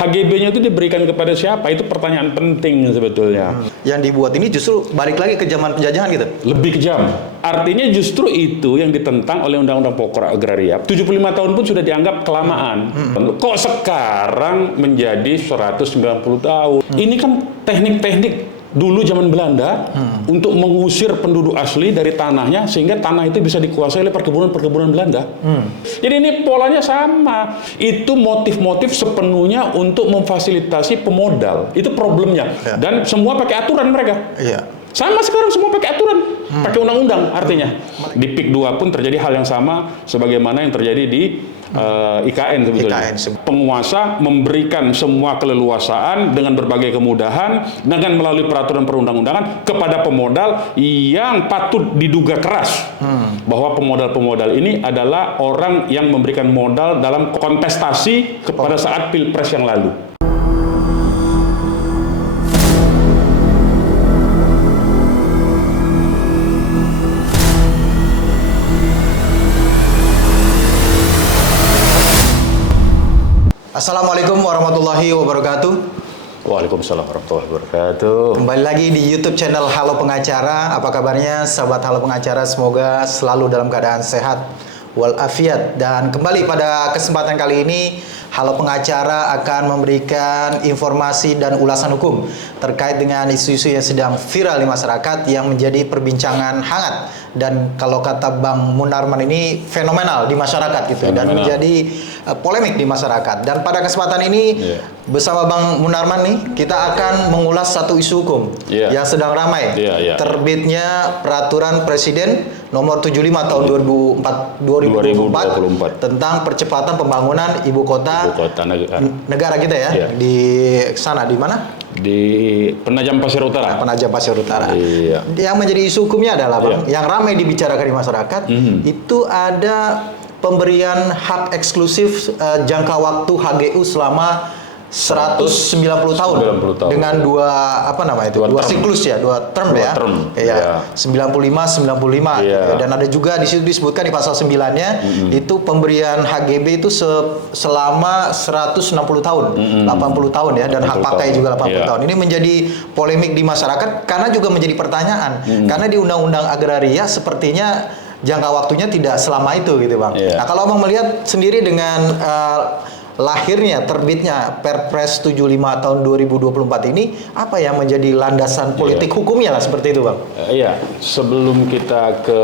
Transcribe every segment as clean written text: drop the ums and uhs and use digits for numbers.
HGB-nya itu diberikan kepada siapa? Itu pertanyaan penting sebetulnya. Yang dibuat ini justru balik lagi ke zaman penjajahan gitu. Lebih kejam. Artinya justru itu yang ditentang oleh Undang-Undang Pokok Agraria. 75 tahun pun sudah dianggap kelamaan. Kok sekarang menjadi 190 tahun? Ini kan teknik-teknik dulu zaman Belanda untuk mengusir penduduk asli dari tanahnya sehingga tanah itu bisa dikuasai oleh perkebunan-perkebunan Belanda. Jadi ini polanya sama. Itu motif-motif sepenuhnya untuk memfasilitasi pemodal. Itu problemnya. Dan semua pakai aturan mereka. Sama sekarang semua pakai aturan, pakai undang-undang artinya. Di PIK 2 pun terjadi hal yang sama sebagaimana yang terjadi di IKN sebetulnya. Penguasa memberikan semua keleluasaan dengan berbagai kemudahan dengan melalui peraturan perundang-undangan kepada pemodal yang patut diduga keras bahwa pemodal-pemodal ini adalah orang yang memberikan modal dalam kontestasi pada saat Pilpres yang lalu. Assalamualaikum warahmatullahi wabarakatuh. Waalaikumsalam warahmatullahi wabarakatuh. Kembali lagi di YouTube channel Halo Pengacara. Apa kabarnya sahabat Halo Pengacara? Semoga selalu dalam keadaan sehat walafiat. Dan kembali pada kesempatan kali ini Halo Pengacara akan memberikan informasi dan ulasan hukum terkait dengan isu-isu yang sedang viral di masyarakat yang menjadi perbincangan hangat. Dan kalau kata Bang Munarman ini fenomenal di masyarakat gitu dan menjadi polemik di masyarakat. Dan pada kesempatan ini bersama Bang Munarman nih kita akan mengulas satu isu hukum yang sedang ramai. Terbitnya peraturan Presiden nomor 75 tahun 2024 tentang percepatan pembangunan ibu kota negara kita ya. Di sana di mana? Di Penajam Pasir Utara. Penajam Pasir Utara. Yang menjadi isu hukumnya adalah Bang, yang ramai dibicarakan di masyarakat itu ada pemberian hak eksklusif jangka waktu HGU selama 190 tahun dengan dua dua siklus ya, dua term. 95 dan ada juga di situ disebutkan di pasal 9-nya itu pemberian HGB itu selama 160 tahun, 80 tahun ya, dan hak pakai juga 80 tahun. Ini menjadi polemik di masyarakat karena juga menjadi pertanyaan karena di Undang-Undang Agraria sepertinya jangka waktunya tidak selama itu gitu Bang. Nah, kalau Abang melihat sendiri dengan lahirnya, terbitnya Perpres 75 tahun 2024 ini, apa yang menjadi landasan politik hukumnya lah seperti itu Bang? Sebelum kita ke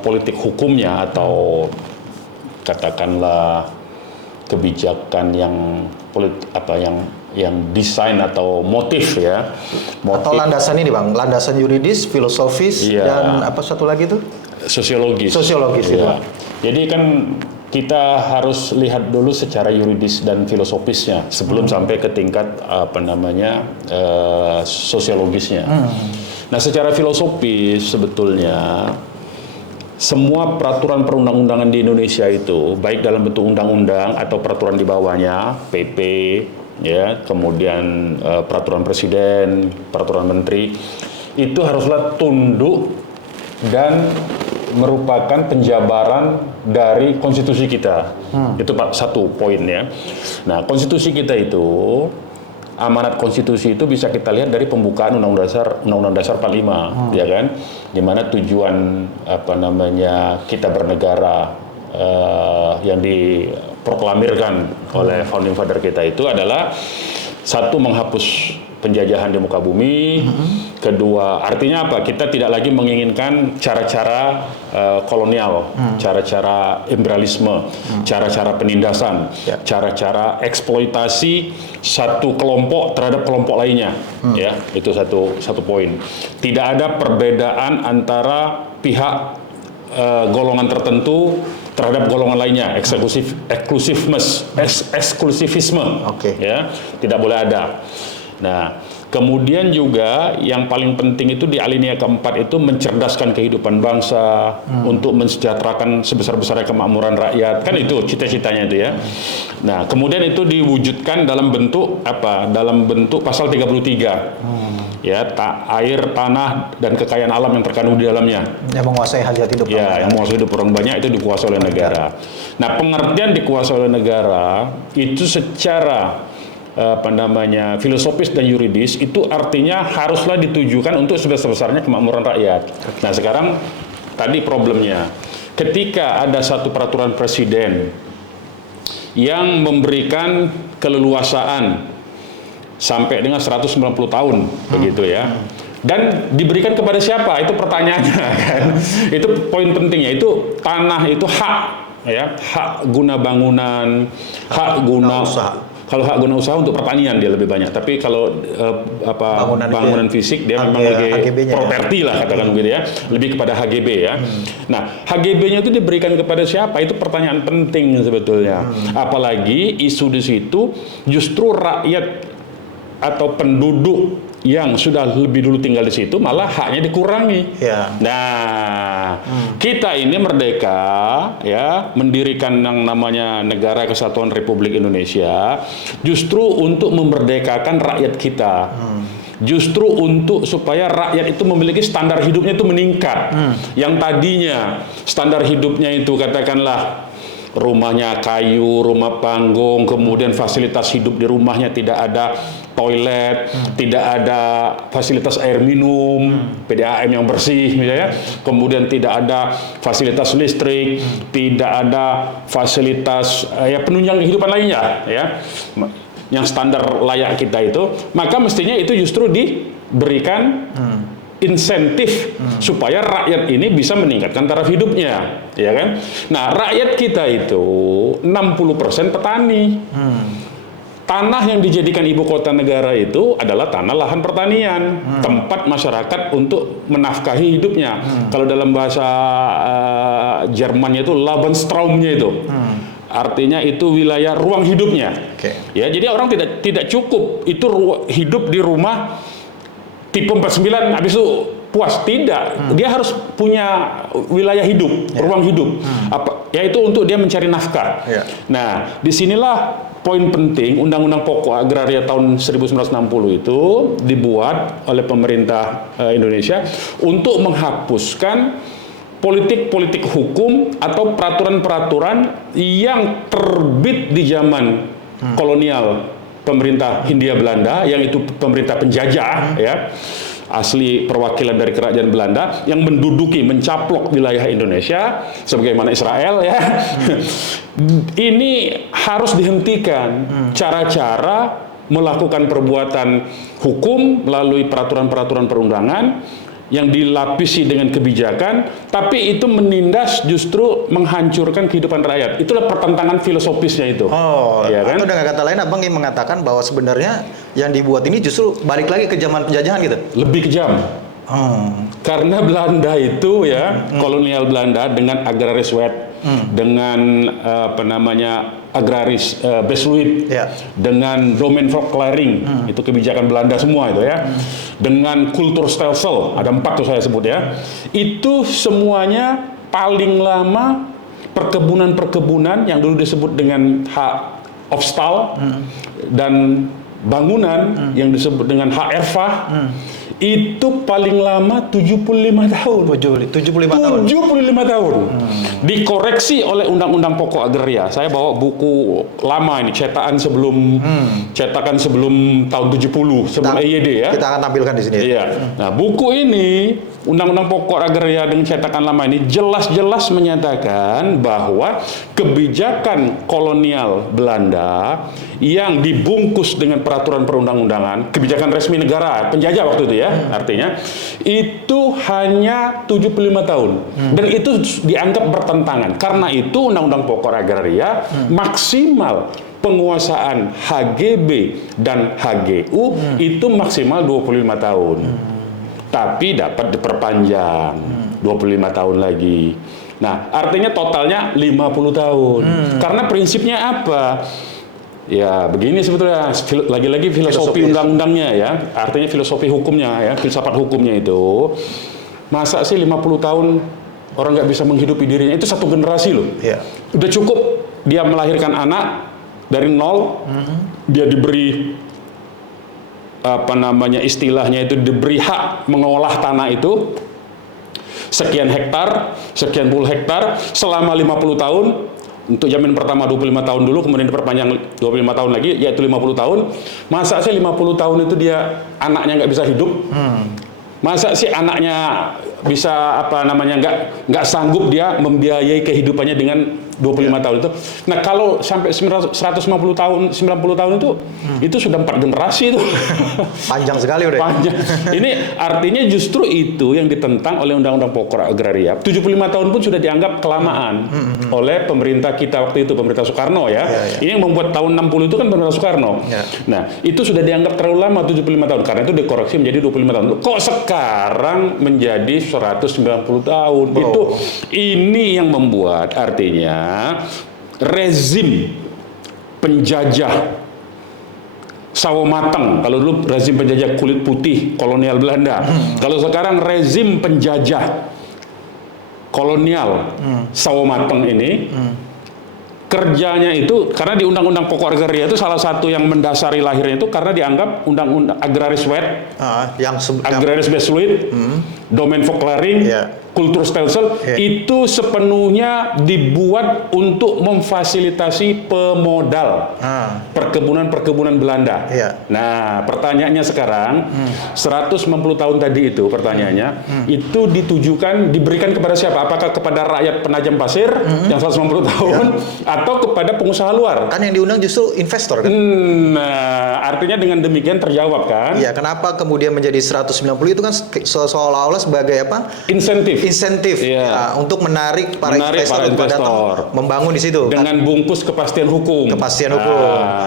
politik hukumnya atau katakanlah kebijakan yang yang desain atau motif ya. Atau landasan ini Bang, landasan yuridis, filosofis dan apa satu lagi tuh? Sosiologis. Sosiologis itu. Jadi kan kita harus lihat dulu secara yuridis dan filosofisnya sebelum sampai ke tingkat sosiologisnya. Nah, secara filosofis sebetulnya semua peraturan perundang-undangan di Indonesia itu baik dalam bentuk undang-undang atau peraturan di bawahnya, PP, ya, kemudian peraturan presiden, peraturan menteri, itu haruslah tunduk dan merupakan penjabaran dari konstitusi kita. Itu satu poin ya. Nah, konstitusi kita itu, amanat konstitusi itu bisa kita lihat dari pembukaan Undang-Undang Dasar 45, ya kan? Di mana tujuan kita bernegara yang diproklamirkan oleh founding father kita itu adalah satu, menghapus penjajahan di muka bumi. Kedua, artinya apa? Kita tidak lagi menginginkan cara-cara kolonial, cara-cara imperialisme, cara-cara penindasan, cara-cara eksploitasi satu kelompok terhadap kelompok lainnya. Ya, itu satu poin. Tidak ada perbedaan antara pihak golongan tertentu terhadap golongan lainnya, eksklusivisme, ya, tidak boleh ada. Nah, Kemudian juga yang paling penting itu di alinea keempat itu mencerdaskan kehidupan bangsa untuk mensejahterakan sebesar-besarnya kemakmuran rakyat. Kan itu cita-citanya itu ya. Nah, kemudian itu diwujudkan dalam bentuk apa? Dalam bentuk pasal 33. Ya, air, tanah dan kekayaan alam yang terkandung di dalamnya. Yang menguasai hajat hidup. Ya, yang menguasai hidup orang banyak itu dikuasai oleh negara. Nah, pengertian dikuasai oleh negara itu secara filosofis dan yuridis itu artinya haruslah ditujukan untuk sebesar-besarnya kemakmuran rakyat. Nah, sekarang tadi problemnya ketika ada satu peraturan presiden yang memberikan keleluasaan sampai dengan 190 tahun begitu ya. Dan diberikan kepada siapa? Itu pertanyaannya kan. Itu poin pentingnya, itu tanah itu hak ya, hak guna bangunan, hak guna usaha. Kalau hak guna usaha untuk pertanian dia lebih banyak, tapi kalau bangunan fisik dia memang lebih properti lah katakan begitu ya, lebih kepada HGB ya. Nah, HGB-nya itu diberikan kepada siapa? Itu pertanyaan penting sebetulnya. Apalagi isu di situ justru rakyat atau penduduk yang sudah lebih dulu tinggal di situ malah haknya dikurangi. Ya. Nah, kita ini merdeka ya, mendirikan yang namanya Negara Kesatuan Republik Indonesia justru untuk memerdekakan rakyat kita. Justru untuk supaya rakyat itu memiliki standar hidupnya itu meningkat. Yang tadinya standar hidupnya itu katakanlah rumahnya kayu, rumah panggung, kemudian fasilitas hidup di rumahnya tidak ada toilet, tidak ada fasilitas air minum, PDAM yang bersih misalnya, kemudian tidak ada fasilitas listrik, tidak ada fasilitas penunjang kehidupan lainnya ya, yang standar layak kita itu, maka mestinya itu justru diberikan insentif supaya rakyat ini bisa meningkatkan taraf hidupnya, ya kan? Nah, rakyat kita itu 60% petani. Tanah yang dijadikan ibu kota negara itu adalah tanah lahan pertanian, tempat masyarakat untuk menafkahi hidupnya. Kalau dalam bahasa Jermannya itu Lebensraumnya itu. Artinya itu wilayah ruang hidupnya. Ya, jadi orang tidak cukup itu hidup di rumah tipe 49 habis itu puas, tidak. Dia harus punya wilayah hidup, ruang hidup. Yaitu untuk dia mencari nafkah. Nah, disinilah poin penting Undang-Undang Pokok Agraria tahun 1960 itu dibuat oleh pemerintah Indonesia untuk menghapuskan politik-politik hukum atau peraturan-peraturan yang terbit di zaman kolonial pemerintah Hindia Belanda, yang itu pemerintah penjajah ya, asli perwakilan dari kerajaan Belanda yang menduduki, mencaplok wilayah Indonesia sebagaimana Israel ya. Ini harus dihentikan cara-cara melakukan perbuatan hukum melalui peraturan-peraturan perundangan yang dilapisi dengan kebijakan, tapi itu menindas justru menghancurkan kehidupan rakyat. Itulah pertentangan filosofisnya itu. Ya kan? Atau dengan kata lain, Abang ingin mengatakan bahwa sebenarnya yang dibuat ini justru balik lagi ke zaman penjajahan gitu? Lebih kejam. Karena Belanda itu ya, kolonial Belanda dengan agraris wet, dengan agraris Besluit, dengan domenvlokklaring, itu kebijakan Belanda semua itu ya, dengan kulturstelsel, ada 4 tuh saya sebut ya, itu semuanya paling lama perkebunan-perkebunan yang dulu disebut dengan hak Hofstall dan bangunan yang disebut dengan hak Erfah, itu paling lama 75 tahun. 75 tahun. Dikoreksi oleh Undang-Undang Pokok Agraria. Saya bawa buku lama ini, cetakan sebelum tahun 70, sebelum EYD ya. Kita akan tampilkan di sini. Iya. Nah, buku ini Undang-Undang Pokok Agraria dengan cetakan lama ini jelas-jelas menyatakan bahwa kebijakan kolonial Belanda yang dibungkus dengan peraturan perundang-undangan, kebijakan resmi negara penjajah waktu itu ya, artinya itu hanya 75 tahun. Dan itu dianggap bertentangan. Karena itu Undang-Undang Pokok Agraria maksimal penguasaan HGB dan HGU itu maksimal 25 tahun. Tapi dapat diperpanjang 25 tahun lagi. Nah, artinya totalnya 50 tahun. Karena prinsipnya apa? Ya, begini sebetulnya lagi-lagi filosofi undang-undangnya ya, artinya filosofi hukumnya ya, filsafat hukumnya itu. Masa sih 50 tahun orang nggak bisa menghidupi dirinya? Itu satu generasi loh. Ya. Udah cukup dia melahirkan anak dari nol, dia diberi apa namanya istilahnya itu diberi hak mengolah tanah itu sekian hektar, sekian puluh hektar selama 50 tahun. Untuk jamin pertama 25 tahun dulu, kemudian diperpanjang 25 tahun lagi, yaitu 50 tahun. Masa sih 50 tahun itu dia anaknya nggak bisa hidup? Masa sih anaknya bisa apa namanya nggak sanggup dia membiayai kehidupannya dengan 25 tahun itu? Nah kalau sampai 150 tahun, 90 tahun itu sudah 4 generasi itu. Panjang sekali udah. Panjang. Ini artinya justru itu yang ditentang oleh Undang-Undang Pokok Agraria. 75 tahun pun sudah dianggap kelamaan oleh pemerintah kita waktu itu, pemerintah Soekarno ya. Ini yang membuat tahun 60 itu kan pemerintah Soekarno. Nah, itu sudah dianggap terlalu lama 75 tahun karena itu dikoreksi menjadi 25 tahun. Kok sekarang menjadi 190 tahun? Ini yang membuat artinya rezim penjajah sawo matang, kalau dulu rezim penjajah kulit putih kolonial Belanda, kalau sekarang rezim penjajah kolonial sawo matang ini, kerjanya itu karena di Undang-Undang Pokok Agraria itu salah satu yang mendasari lahirnya itu karena dianggap Undang-Undang Agraris Wet, Agraris Besluit, Domain Verklaring, Kulturstelsel itu sepenuhnya dibuat untuk memfasilitasi pemodal perkebunan-perkebunan Belanda. Nah, pertanyaannya sekarang 190 tahun tadi itu pertanyaannya itu diberikan kepada siapa? Apakah kepada rakyat penajam pasir yang 190 tahun atau kepada pengusaha luar? Kan yang diundang justru investor kan? Nah, artinya dengan demikian terjawab kan? Iya, kenapa kemudian menjadi 190 itu kan seolah-olah sebagai apa? Insentif untuk menarik para investor untuk datang membangun di situ dengan bungkus kepastian hukum.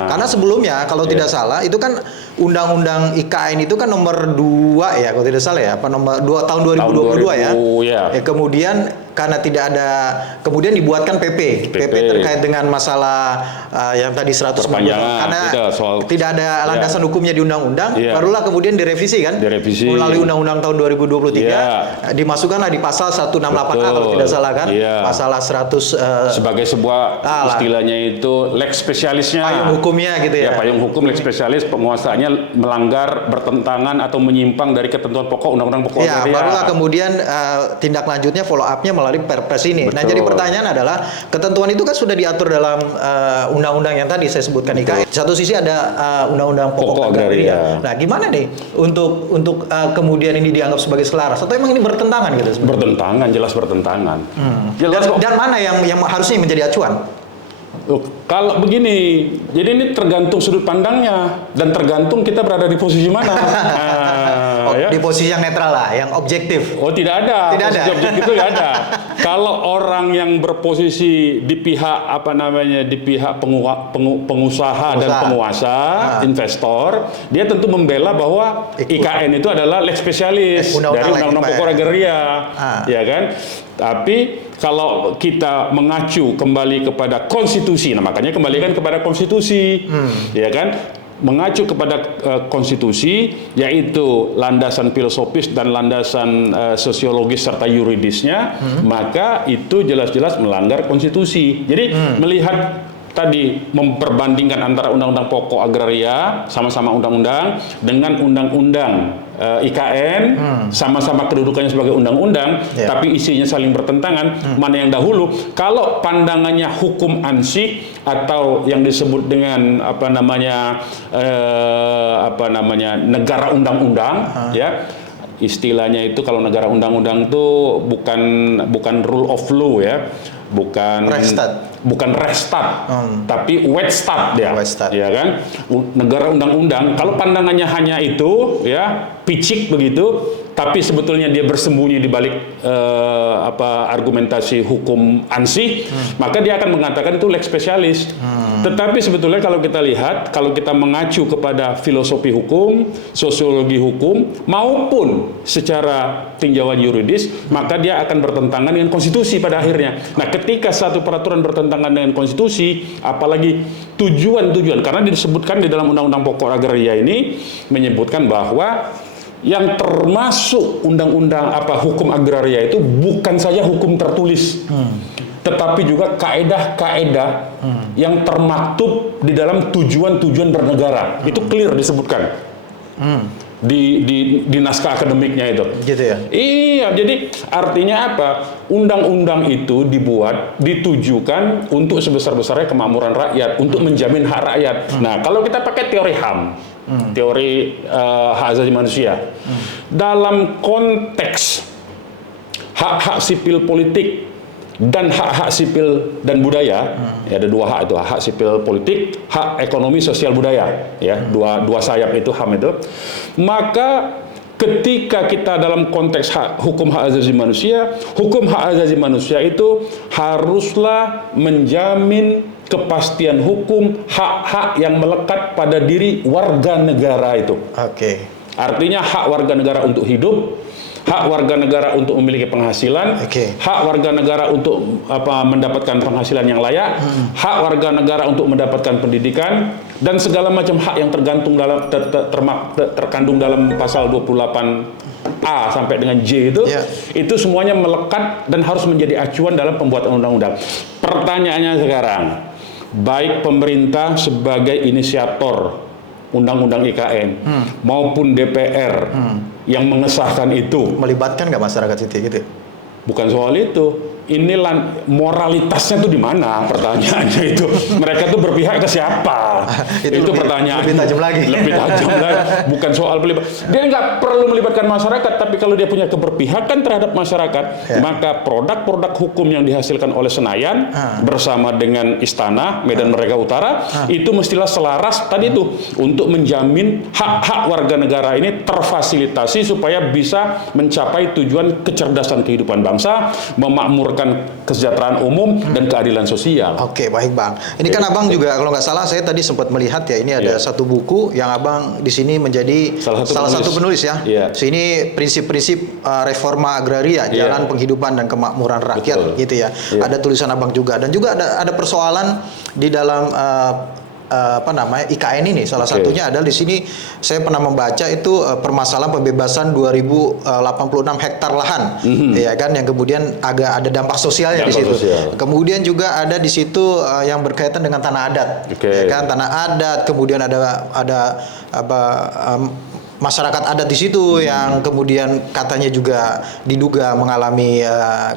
Karena sebelumnya kalau tidak salah itu kan Undang-Undang IKN itu kan nomor 2 ya kalau tidak salah ya, apa nomor 2 tahun 2022 ya. Kemudian karena tidak ada, kemudian dibuatkan PP terkait dengan masalah yang tadi 190 karena tidak ada landasan hukumnya di undang-undang, barulah kemudian direvisi kan, melalui undang-undang tahun 2023 dimasukkanlah di pasal 168A kalau tidak salah kan, masalah 100 sebagai sebuah istilahnya itu lex spesialisnya, payung hukumnya gitu ya, payung hukum lex spesialis, penguasaannya melanggar, bertentangan atau menyimpang dari ketentuan pokok Undang-Undang Pokok Agraria. Barulah kemudian tindak lanjutnya follow up-nya melalui Perpres ini. Nah, jadi pertanyaan adalah ketentuan itu kan sudah diatur dalam undang-undang yang tadi saya sebutkan IKN. Di satu sisi ada Undang-Undang Pokok Agraria. Nah, gimana nih untuk kemudian ini dianggap sebagai selaras atau emang ini bertentangan gitu sebenarnya? Bertentangan, jelas bertentangan. Dan mana yang harusnya menjadi acuan? Kalau begini, jadi ini tergantung sudut pandangnya dan tergantung kita berada di posisi mana. Di posisi yang netral lah, yang objektif. Oh, tidak ada. Posisi objektif itu tidak ada. Kalau orang yang berposisi di pihak apa namanya, di pihak pengusaha dan penguasa, investor, dia tentu membela bahwa IKN itu adalah lex spesialis dari Undang-Undang Pokok Agraria, ya kan? Tapi kalau kita mengacu kembali kepada konstitusi, nah makanya kembalikan kepada konstitusi, ya kan? Mengacu kepada konstitusi, yaitu landasan filosofis dan landasan sosiologis serta yuridisnya, maka itu jelas-jelas melanggar konstitusi. Jadi melihat tadi memperbandingkan antara Undang-Undang Pokok Agraria sama-sama undang-undang dengan Undang-Undang IKN sama-sama kedudukannya sebagai undang-undang, tapi isinya saling bertentangan. Mana yang dahulu? Kalau pandangannya hukum ansih atau yang disebut dengan apa namanya negara undang-undang, ya. Istilahnya itu kalau negara undang-undang itu bukan rule of law ya, bukan restat, tapi Wetstaat dia, ya kan? Negara undang-undang. Kalau pandangannya hanya itu, ya picik begitu, tapi sebetulnya dia bersembunyi di balik argumentasi hukum ansih, maka dia akan mengatakan itu lex spesialis. Tetapi sebetulnya kalau kita lihat, kalau kita mengacu kepada filosofi hukum, sosiologi hukum, maupun secara tinjauan yuridis, maka dia akan bertentangan dengan konstitusi pada akhirnya. Nah, ketika satu peraturan bertentangan dengan konstitusi, apalagi tujuan-tujuan, karena disebutkan di dalam Undang-Undang Pokok Agraria ini menyebutkan bahwa yang termasuk undang-undang hukum agraria itu bukan saja hukum tertulis, tetapi juga kaedah-kaedah yang termaktub di dalam tujuan-tujuan bernegara. Itu clear disebutkan di naskah akademiknya itu. Gitu ya? Iya, jadi artinya apa? Undang-undang itu ditujukan untuk sebesar-besarnya kemakmuran rakyat, untuk menjamin hak rakyat. Nah, kalau kita pakai teori HAM, teori hak asasi manusia, dalam konteks hak-hak sipil politik dan hak-hak sipil dan budaya, ya ada dua hak itu, hak sipil politik, hak ekonomi sosial budaya, ya dua sayap itu HAM itu. Maka ketika kita dalam konteks hukum hak asasi manusia, hukum hak asasi manusia itu haruslah menjamin kepastian hukum, hak-hak yang melekat pada diri warga negara itu. Oke. Artinya hak warga negara untuk hidup, hak warga negara untuk memiliki penghasilan, hak warga negara untuk mendapatkan penghasilan yang layak, hak warga negara untuk mendapatkan pendidikan, dan segala macam hak yang terkandung dalam pasal 28A sampai dengan J itu semuanya melekat dan harus menjadi acuan dalam pembuatan undang-undang. Pertanyaannya sekarang, baik pemerintah sebagai inisiator undang-undang IKN maupun DPR yang mengesahkan itu, melibatkan nggak masyarakat gitu? Bukan soal itu. Ini moralitasnya tuh di mana, pertanyaannya itu. Mereka tuh berpihak ke siapa? Itu pertanyaan. Lebih tajam lagi. Lebih tajam lagi. Bukan soal dia nggak perlu melibatkan masyarakat, tapi kalau dia punya keberpihakan terhadap masyarakat, maka produk-produk hukum yang dihasilkan oleh Senayan bersama dengan Istana Medan Merdeka Utara itu mestilah selaras tadi itu untuk menjamin hak-hak warga negara ini terfasilitasi supaya bisa mencapai tujuan kecerdasan kehidupan bangsa, memakmurkan kesejahteraan umum dan keadilan sosial. Oke, baik Bang. Ini kan Abang juga kalau nggak salah saya tadi sempat melihat ya, ini ada satu buku yang Abang di sini menjadi salah satu penulis ya. Sini prinsip-prinsip reforma agraria, jalan penghidupan dan kemakmuran rakyat gitu ya. Ada tulisan Abang juga, dan juga ada persoalan di dalam IKN ini. Salah satunya adalah di sini saya pernah membaca itu permasalahan pembebasan 2086 hektar lahan, ya kan, yang kemudian agak ada dampak sosialnya di situ. Kemudian juga ada di situ yang berkaitan dengan tanah adat, ya kan, tanah adat. Kemudian ada masyarakat adat di situ yang kemudian katanya juga diduga mengalami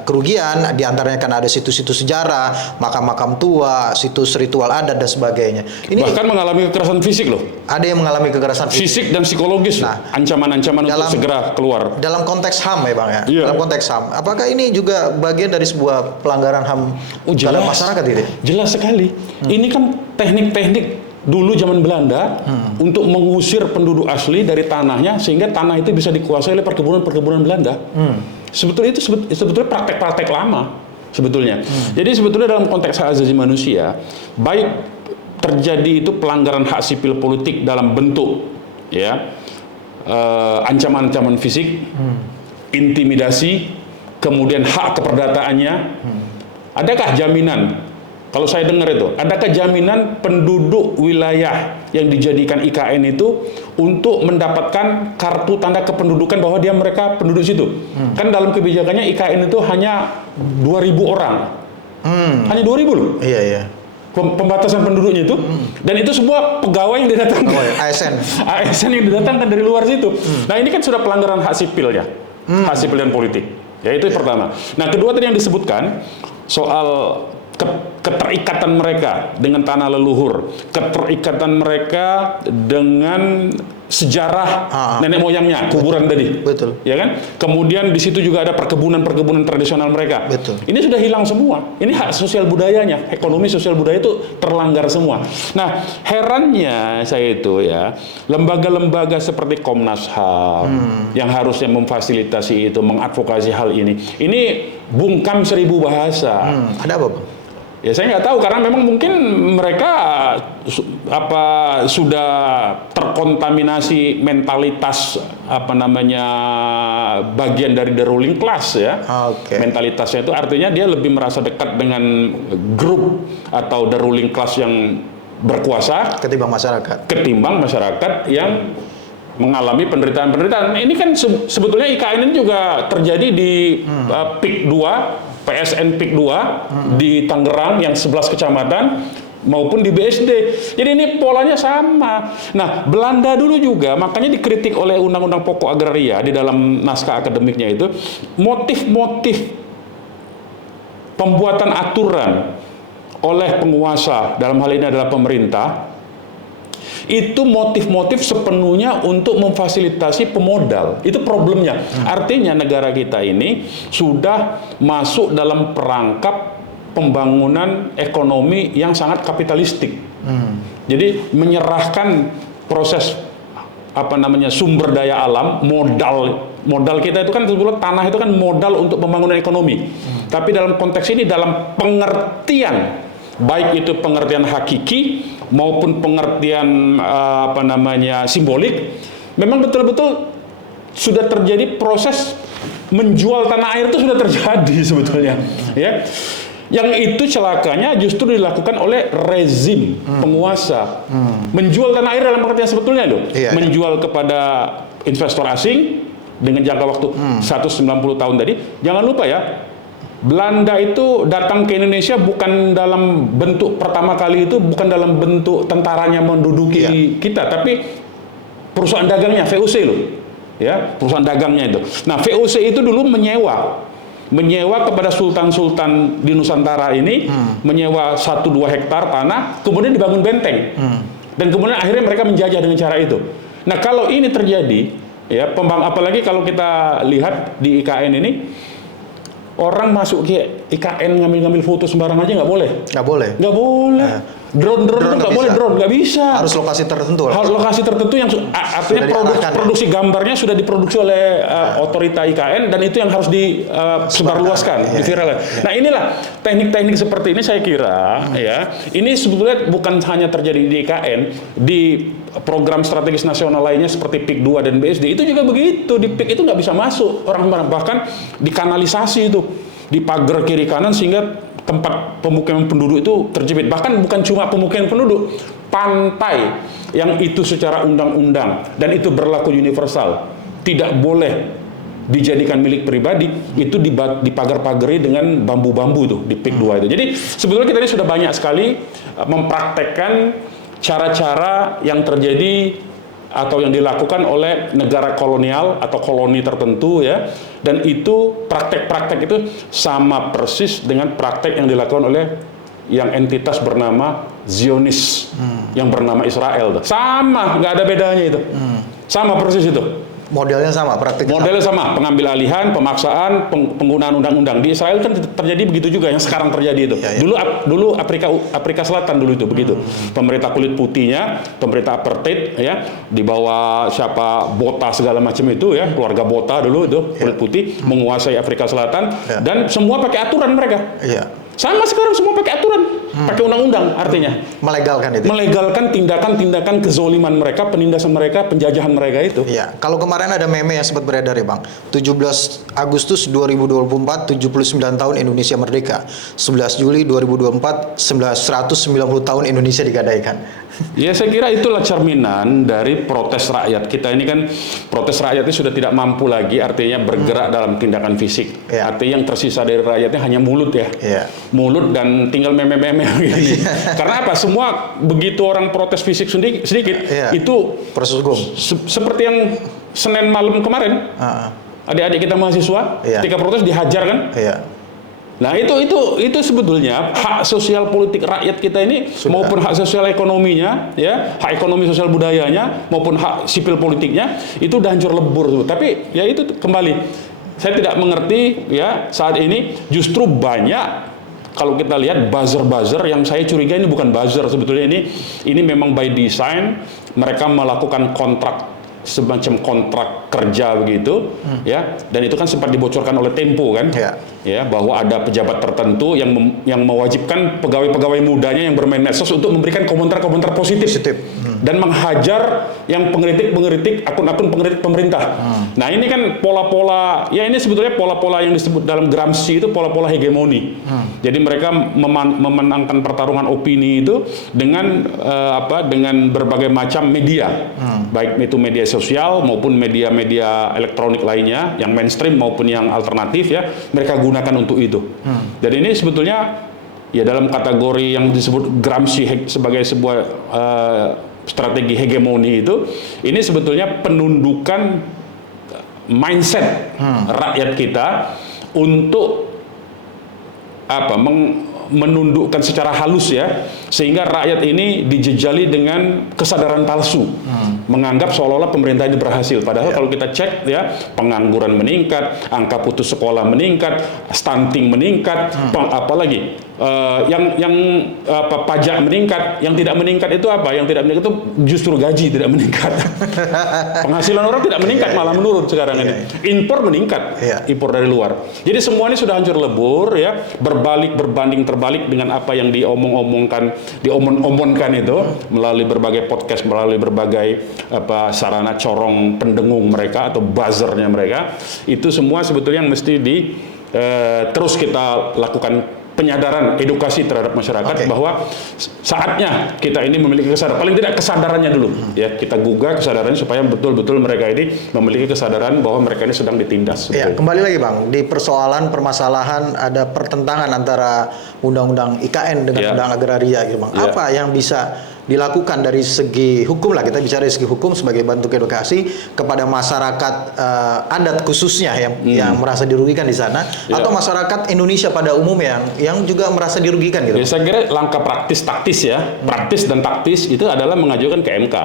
kerugian, diantaranya kan ada situs-situs sejarah, makam-makam tua, situs ritual adat dan sebagainya. Ini bahkan mengalami kekerasan fisik loh. Ada yang mengalami kekerasan fisik dan psikologis. Nah, ancaman-ancaman untuk segera keluar. Dalam konteks HAM ya Bang ya. Dalam konteks HAM, apakah ini juga bagian dari sebuah pelanggaran HAM terhadap masyarakat itu? Jelas sekali. Ini kan teknik-teknik dulu zaman Belanda untuk mengusir penduduk asli dari tanahnya sehingga tanah itu bisa dikuasai oleh perkebunan-perkebunan Belanda. Sebetulnya itu sebetulnya praktek-praktek lama sebetulnya. Jadi sebetulnya dalam konteks hak asasi manusia, baik terjadi itu pelanggaran hak sipil politik dalam bentuk ancaman-ancaman fisik, intimidasi, kemudian hak keperdataannya, adakah jaminan? Kalau saya dengar itu, adakah jaminan penduduk wilayah yang dijadikan IKN itu untuk mendapatkan kartu tanda kependudukan bahwa mereka penduduk situ? Kan dalam kebijakannya IKN itu hanya 2.000 orang. Hanya 2.000 loh. Iya. Pembatasan penduduknya itu. Dan itu semua pegawai yang didatangkan. ASN yang didatangkan dari luar situ. Nah, ini kan sudah pelanggaran hak sipilnya. Hak sipil dan politik. Ya, itu pertama. Nah, kedua tadi yang disebutkan soal keterikatan mereka dengan tanah leluhur, keterikatan mereka dengan sejarah nenek moyangnya, kuburan tadi. Betul. Ya kan? Kemudian di situ juga ada perkebunan-perkebunan tradisional mereka. Betul. Ini sudah hilang semua. Ini hak sosial budayanya, ekonomi sosial budaya itu terlanggar semua. Nah, herannya saya itu lembaga-lembaga seperti Komnas HAM yang harusnya memfasilitasi itu, mengadvokasi hal ini bungkam 1000 bahasa. Ada apa, Bang? Ya saya nggak tahu karena memang mungkin mereka sudah terkontaminasi mentalitas bagian dari the ruling class ya. Mentalitasnya itu artinya dia lebih merasa dekat dengan grup atau the ruling class yang berkuasa ketimbang masyarakat yang mengalami penderitaan-penderitaan. Ini kan sebetulnya IKN ini juga terjadi di PIK 2, PSN PIK 2 di Tangerang yang 11 kecamatan maupun di BSD. Jadi ini polanya sama. Nah, Belanda dulu juga makanya dikritik oleh Undang-Undang Pokok Agraria di dalam naskah akademiknya itu motif-motif pembuatan aturan oleh penguasa, dalam hal ini adalah pemerintah, itu motif-motif sepenuhnya untuk memfasilitasi pemodal. Itu problemnya. Artinya negara kita ini sudah masuk dalam perangkap pembangunan ekonomi yang sangat kapitalistik. Jadi menyerahkan proses sumber daya alam, modal kita itu kan sebetulnya tanah itu kan modal untuk pembangunan ekonomi. Tapi dalam konteks ini dalam pengertian baik itu pengertian hakiki maupun pengertian simbolik, memang betul-betul sudah terjadi proses menjual tanah air itu sudah terjadi sebetulnya, ya. Yang itu celakanya justru dilakukan oleh rezim penguasa, menjual tanah air dalam pengertian sebetulnya loh, menjual kepada investor asing dengan jangka waktu 190 tahun tadi. Jangan lupa ya. Belanda itu datang ke Indonesia bukan dalam bentuk pertama kali itu bukan dalam bentuk tentaranya menduduki kita, tapi perusahaan dagangnya VOC loh, ya perusahaan dagangnya itu. Nah VOC itu dulu menyewa kepada sultan-sultan di Nusantara ini, menyewa 1-2 hektar tanah, kemudian dibangun benteng, dan kemudian akhirnya mereka menjajah dengan cara itu. Nah kalau ini terjadi, ya apalagi kalau kita lihat di IKN ini. Orang masuk ke IKN ngambil foto sembarang aja nggak boleh. Nggak boleh. Drone itu nggak boleh, drone nggak bisa. Harus lokasi tertentu. Harus lokasi tertentu yang artinya produksi gambarnya sudah diproduksi oleh otorita IKN dan itu yang harus disebarluaskan, diviralkan. Nah inilah teknik-teknik seperti ini saya kira ya ini sebetulnya bukan hanya terjadi di IKN, di program strategis nasional lainnya seperti PIK 2 dan BSD itu juga begitu. Di PIK itu nggak bisa masuk orang-orang, bahkan dikanalisasi itu, dipagar kiri kanan sehingga tempat pemukiman penduduk itu terjepit. Bahkan bukan cuma pemukiman penduduk, pantai yang itu secara undang-undang dan itu berlaku universal tidak boleh dijadikan milik pribadi, itu dipagar-pagari dengan bambu-bambu tuh di PIK 2 itu. Jadi sebetulnya kita ini sudah banyak sekali mempraktekkan cara-cara yang terjadi atau yang dilakukan oleh negara kolonial atau koloni tertentu ya, dan itu praktek-praktek itu sama persis dengan praktek yang dilakukan oleh yang entitas bernama Zionis, yang bernama Israel tuh. Sama, nggak ada bedanya itu, sama persis itu. Modelnya sama, praktiknya modelnya sama, pengambil alihan, pemaksaan, penggunaan undang-undang. Di Israel kan terjadi begitu juga yang sekarang terjadi itu. Dulu Afrika Selatan dulu itu begitu. Pemerintah kulit putihnya, pemerintah apartheid ya, di bawah siapa Botha segala macam itu ya, keluarga Botha dulu itu kulit putih menguasai Afrika Selatan dan semua pakai aturan mereka. Sama sekarang semua pakai aturan, pakai undang-undang artinya. Melegalkan itu. Melegalkan tindakan-tindakan kezoliman mereka, penindasan mereka, penjajahan mereka itu. Iya, kalau kemarin ada meme yang sempat beredar ya Bang. 17 Agustus 2024, 79 tahun Indonesia merdeka. 11 Juli 2024, 190 tahun Indonesia digadaikan. Ya saya kira itulah cerminan dari protes rakyat kita ini kan. Protes rakyat ini sudah tidak mampu lagi artinya bergerak dalam tindakan fisik. Artinya yang tersisa dari rakyatnya hanya mulut ya. Mulut dan tinggal meme-meme gini. Karena apa? Semua begitu orang protes fisik sedikit itu proses hukum. Seperti yang Senin malam kemarin. Adik-adik kita mahasiswa ketika protes dihajar kan? Nah itu sebetulnya hak sosial politik rakyat kita ini maupun hak sosial ekonominya ya, hak ekonomi sosial budayanya maupun hak sipil politiknya itu udah hancur lebur. Tapi ya itu kembali saya tidak mengerti ya saat ini justru banyak kalau kita lihat buzzer yang saya curiga ini bukan buzzer sebetulnya ini memang by design mereka melakukan kontrak semacam kontrak kerja begitu, ya. Dan itu kan sempat dibocorkan oleh Tempo kan, ya, bahwa ada pejabat tertentu yang mewajibkan pegawai-pegawai mudanya yang bermain medsos untuk memberikan komentar-komentar positif. Dan menghajar yang pengkritik akun-akun pengkritik pemerintah. Nah ini kan pola-pola, ya ini sebetulnya pola-pola yang disebut dalam Gramsci itu pola-pola hegemoni. Jadi mereka memenangkan pertarungan opini itu dengan dengan berbagai macam media, baik itu media sosial maupun media-media elektronik lainnya, yang mainstream maupun yang alternatif ya, mereka gunakan untuk itu. Dan ini sebetulnya ya dalam kategori yang disebut Gramsci sebagai sebuah strategi hegemoni itu, ini sebetulnya penundukan mindset rakyat kita untuk menundukkan secara halus ya, sehingga rakyat ini dijejali dengan kesadaran palsu, menganggap seolah-olah pemerintah ini berhasil. Padahal kalau kita cek ya, pengangguran meningkat, angka putus sekolah meningkat, stunting meningkat, apalagi pajak meningkat. Yang tidak meningkat itu apa? Yang tidak meningkat itu justru gaji tidak meningkat. Penghasilan orang tidak meningkat, malah menurun sekarang ini. Impor meningkat, impor dari luar. Jadi semua ini sudah hancur lebur ya, berbanding terbalik dengan apa yang diomongkan itu melalui berbagai podcast, melalui berbagai sarana corong pendengung mereka atau buzzernya mereka. Itu semua sebetulnya yang mesti terus kita lakukan penyadaran, edukasi terhadap masyarakat bahwa saatnya kita ini memiliki kesadaran, paling tidak kesadarannya dulu ya, kita gugah kesadarannya supaya betul-betul mereka ini memiliki kesadaran bahwa mereka ini sedang ditindas. Ya, kembali lagi Bang, di permasalahan ada pertentangan antara undang-undang IKN dengan undang agraria gitu Bang. Apa yang bisa dilakukan dari segi hukum lah, kita bicara dari segi hukum sebagai bentuk edukasi kepada masyarakat adat khususnya yang merasa dirugikan di sana, atau masyarakat Indonesia pada umum yang juga merasa dirugikan gitu. Ya, saya kira langkah praktis dan taktis itu adalah mengajukan ke MK.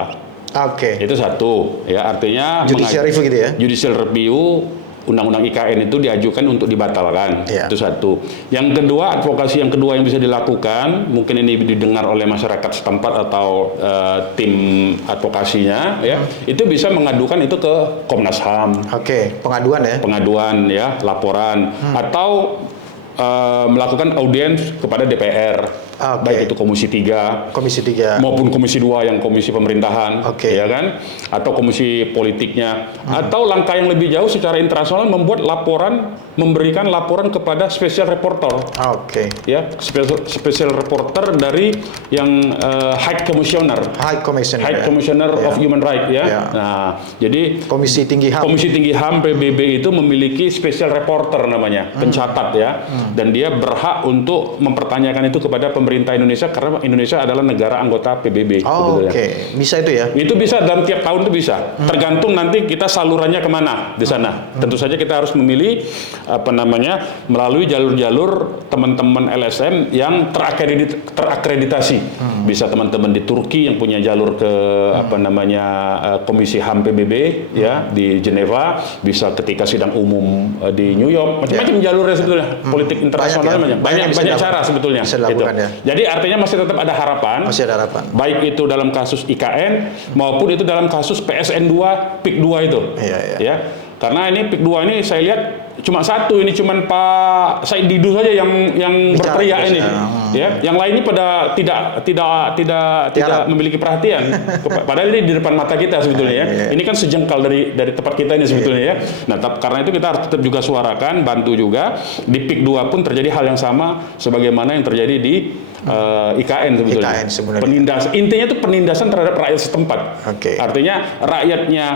Itu satu ya, artinya judicial review gitu ya. Judicial review Undang-Undang IKN itu diajukan untuk dibatalkan. Itu satu. Yang kedua, advokasi yang kedua yang bisa dilakukan, mungkin ini didengar oleh masyarakat setempat atau tim advokasinya, ya, itu bisa mengadukan itu ke Komnas HAM. Pengaduan ya, laporan, atau melakukan audiens kepada DPR. Baik itu Komisi 3 maupun Komisi 2 yang komisi pemerintahan, ya kan, atau komisi politiknya, atau langkah yang lebih jauh secara internasional memberikan laporan kepada special reporter, ya, special reporter dari yang High Commissioner of Human Rights ya. Nah, jadi Komisi Tinggi HAM PBB itu memiliki special reporter namanya, pencatat ya, dan dia berhak untuk mempertanyakan itu kepada pemerintah Indonesia karena Indonesia adalah negara anggota PBB. Bisa itu ya? Itu bisa, dan tiap tahun itu bisa. Tergantung nanti kita salurannya kemana di sana. Tentu saja kita harus memilih melalui jalur-jalur teman-teman LSM yang terakreditasi. Bisa teman-teman di Turki yang punya jalur ke Komisi HAM PBB ya di Geneva, bisa ketika sidang umum di New York, macam-macam jalurnya sebetulnya. Politik internasional banyak cara sebetulnya. Jadi artinya masih tetap ada harapan. Baik itu dalam kasus IKN maupun itu dalam kasus PSN 2, PIK 2 itu. Ya. Karena ini PIK 2 ini saya lihat cuma satu, ini cuman Pak Said Didu saja yang berteriak ini. Ya, yang lain ini pada tidak memiliki perhatian. Padahal ini di depan mata kita sebetulnya ya. Ini kan sejengkal dari tempat kita ini sebetulnya ya. Nah, karena itu kita harus tetap juga suarakan, bantu juga. Di PIK 2 pun terjadi hal yang sama sebagaimana yang terjadi di IKN sebetulnya. Intinya itu penindasan terhadap rakyat setempat. Artinya rakyatnya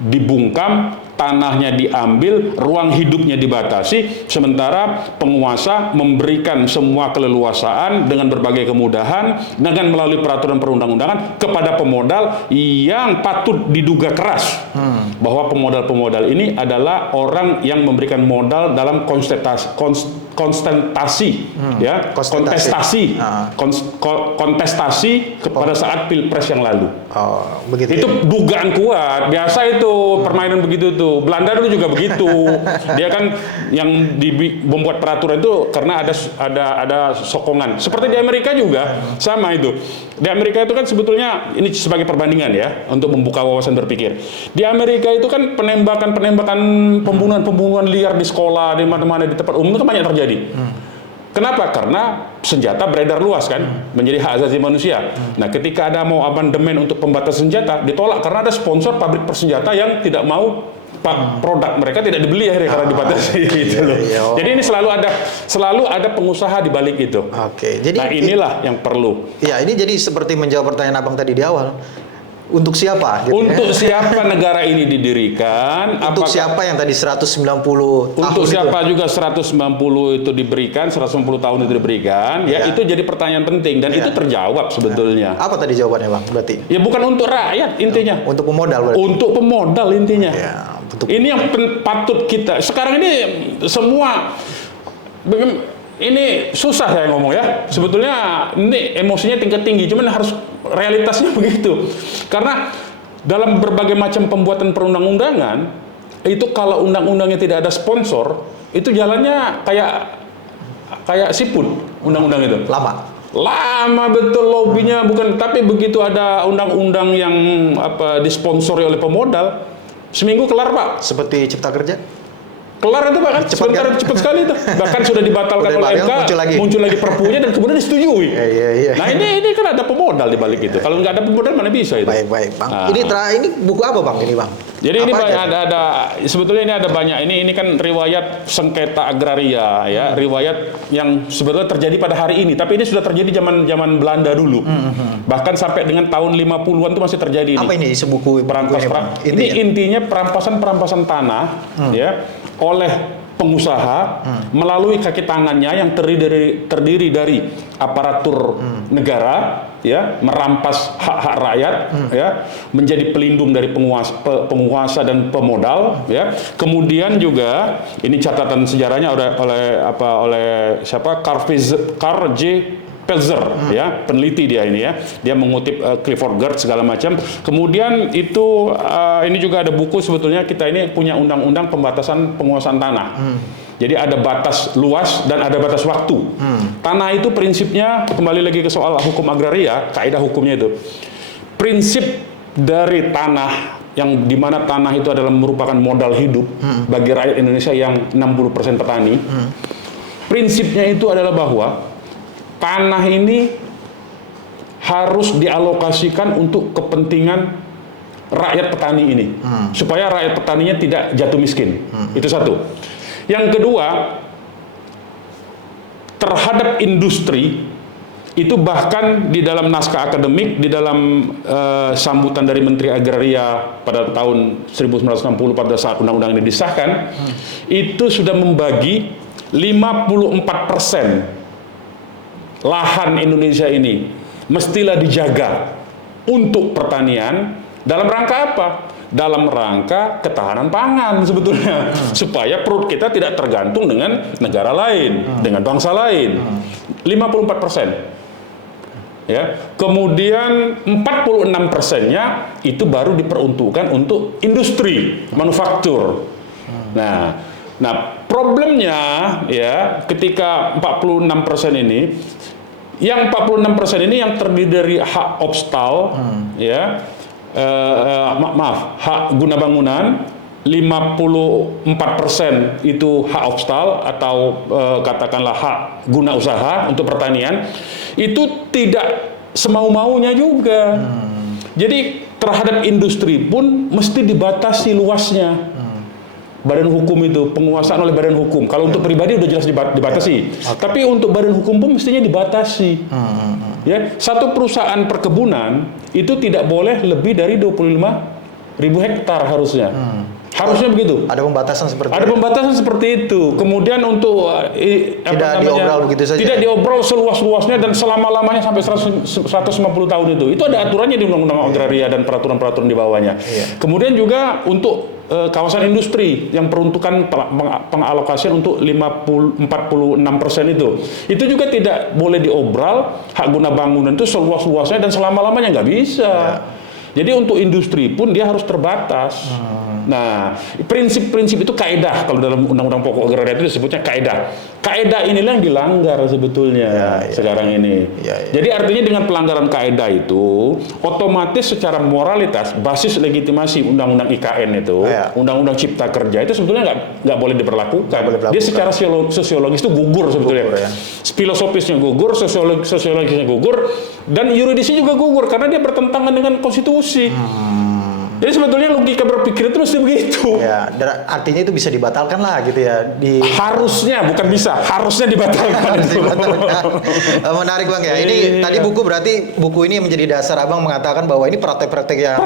dibungkam, tanahnya diambil, ruang hidupnya dibatasi, sementara penguasa memberikan semua keleluasaan dengan berbagai kemudahan dengan melalui peraturan perundang-undangan kepada pemodal yang patut diduga keras bahwa pemodal-pemodal ini adalah orang yang memberikan modal dalam konstantasi, ya, kontestasi pada saat pilpres yang lalu. Oh, begitu. Itu dugaan kuat. Biasa itu permainan begitu tuh. Belanda dulu juga begitu. Dia kan yang membuat peraturan itu karena ada sokongan. Seperti di Amerika juga sama itu. Di Amerika itu kan sebetulnya ini sebagai perbandingan ya untuk membuka wawasan berpikir. Di Amerika itu kan penembakan pembunuhan liar di sekolah, di mana-mana, di tempat umum itu kan banyak terjadi. Kenapa? Karena senjata beredar luas kan, menjadi hak asasi manusia. Nah, ketika ada mau amandemen untuk pembatasan senjata, ditolak karena ada sponsor pabrik persenjata yang tidak mau produk mereka tidak dibeli akhirnya karena dibatasi gitu loh. Jadi ini selalu ada pengusaha di balik itu. Oke. Jadi nah, inilah yang perlu. Ya, ini jadi seperti menjawab pertanyaan Abang tadi di awal. Untuk siapa? Gitu untuk siapa negara ini didirikan? Untuk siapa yang tadi 190 tahun? Untuk siapa juga 190 itu diberikan, 190 tahun itu diberikan? Ya, itu jadi pertanyaan penting dan itu terjawab sebetulnya. Apa tadi jawabannya, Bang? Berarti? Ya bukan untuk rakyat intinya. Untuk pemodal berarti? Untuk pemodal intinya. Ya, ini yang patut kita. Sekarang ini semua ini susah saya ngomong ya. Sebetulnya ini emosinya tingkat tinggi, cuman harus realitasnya begitu. Karena dalam berbagai macam pembuatan perundang-undangan, itu kalau undang-undangnya tidak ada sponsor, itu jalannya kayak siput undang-undang itu. Lama betul lobbynya, bukan. Tapi begitu ada undang-undang yang disponsori oleh pemodal, seminggu kelar, Pak. Seperti Cipta Kerja? Kelar itu Pak kan, cepat sekali itu. Bahkan sudah dibatalkan oleh MK, muncul lagi perpunya dan kemudian disetujui. Nah ini kan ada pemodal di balik itu. Kalau nggak ada pemodal mana bisa itu? Baik Bang. Ini buku apa Bang ini Bang? Jadi ini sebetulnya ini ada banyak. Ini kan riwayat sengketa agraria ya, riwayat yang sebetulnya terjadi pada hari ini. Tapi ini sudah terjadi zaman Belanda dulu. Bahkan sampai dengan tahun 50-an itu masih terjadi. Apa ini buku ini intinya perampasan tanah ya oleh pengusaha melalui kaki tangannya yang terdiri dari aparatur negara ya, merampas hak-hak rakyat ya, menjadi pelindung dari penguasa dan pemodal ya. Kemudian juga ini catatan sejarahnya oleh siapa? Karl J. Pelzer ya, peneliti dia ini ya. Dia mengutip Clifford Geertz segala macam. Kemudian itu ini juga ada buku, sebetulnya kita ini punya undang-undang pembatasan penguasaan tanah. Jadi ada batas luas dan ada batas waktu. Tanah itu prinsipnya, kembali lagi ke soal hukum agraria, kaidah hukumnya itu. Prinsip dari tanah yang dimana tanah itu adalah merupakan modal hidup bagi rakyat Indonesia yang 60% petani. Prinsipnya itu adalah bahwa tanah ini harus dialokasikan untuk kepentingan rakyat petani ini, supaya rakyat petaninya tidak jatuh miskin. Itu satu. Yang kedua, terhadap industri itu bahkan di dalam naskah akademik, di dalam sambutan dari Menteri Agraria pada tahun 1960 pada saat undang-undang ini disahkan, itu sudah membagi 54% lahan Indonesia ini mestilah dijaga untuk pertanian dalam rangka apa? Dalam rangka ketahanan pangan sebetulnya, supaya perut kita tidak tergantung dengan negara lain, dengan bangsa lain. 54%. Ya. Kemudian 46%-nya itu baru diperuntukkan untuk industri, manufaktur. Nah, problemnya ya ketika 46% ini, yang 46% ini yang terdiri dari hak obstal, ya, hak guna bangunan, 54% itu hak obstal atau katakanlah hak guna usaha untuk pertanian, itu tidak semau-maunya juga. Jadi terhadap industri pun mesti dibatasi luasnya. Badan hukum itu, penguasaan oleh badan hukum. Kalau untuk pribadi udah jelas dibatasi. Tapi untuk badan hukum pun mestinya dibatasi. Ya, satu perusahaan perkebunan itu tidak boleh lebih dari 25.000 hektar harusnya. Harusnya begitu. Ada pembatasan seperti itu. Ada pembatasan seperti itu. Kemudian untuk tidak diobrol begitu saja. Tidak diobrol seluas-luasnya dan selama-lamanya sampai 150 tahun itu. Itu ada aturannya di Undang-Undang Agraria dan peraturan-peraturan di bawahnya. Kemudian juga untuk kawasan industri yang peruntukan pengalokasian untuk 46% itu juga tidak boleh diobral hak guna bangunan itu seluas-luasnya dan selama-lamanya nggak bisa. Jadi untuk industri pun dia harus terbatas. Nah, prinsip-prinsip itu kaedah kalau dalam Undang-Undang Pokok Agraria itu disebutnya kaedah. Kaedah inilah yang dilanggar sebetulnya sekarang ini. Jadi artinya dengan pelanggaran kaedah itu otomatis secara moralitas basis legitimasi Undang-Undang IKN itu, Undang-Undang Cipta Kerja itu sebetulnya nggak boleh diperlakukan. Dia secara sosiologis itu gugur sebetulnya. Filosofisnya gugur, sosiologisnya gugur, dan yuridisnya juga gugur karena dia bertentangan dengan konstitusi. Jadi sebetulnya logika berpikir itu mesti begitu. Ya, dan artinya itu bisa dibatalkan lah gitu ya. Harusnya, bukan bisa, harusnya dibatalkan. Menarik Bang ya. Ini tadi buku ini menjadi dasar Abang mengatakan bahwa ini praktek-praktek yang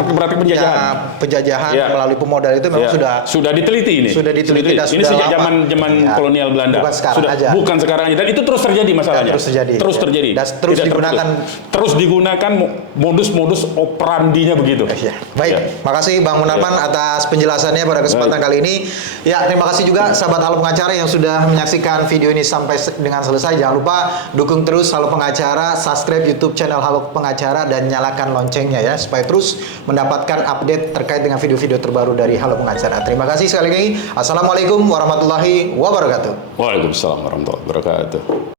penjajahan melalui pemodal itu memang sudah diteliti ini. Sudah diteliti dan ini sejak zaman kolonial Belanda. Bukan sekarang aja. Bukan sekarang aja. Dan itu terus terjadi masalahnya. Terus terjadi. Dan terus digunakan modus-modus operandinya begitu. Baik. Makasih Bang Munarman atas penjelasannya pada kesempatan kali ini. Ya, terima kasih juga sahabat Halo Pengacara yang sudah menyaksikan video ini sampai dengan selesai. Jangan lupa dukung terus Halo Pengacara, subscribe YouTube channel Halo Pengacara dan nyalakan loncengnya ya supaya terus mendapatkan update terkait dengan video-video terbaru dari Halo Pengacara. Terima kasih sekali lagi. Assalamualaikum warahmatullahi wabarakatuh. Waalaikumsalam warahmatullahi wabarakatuh.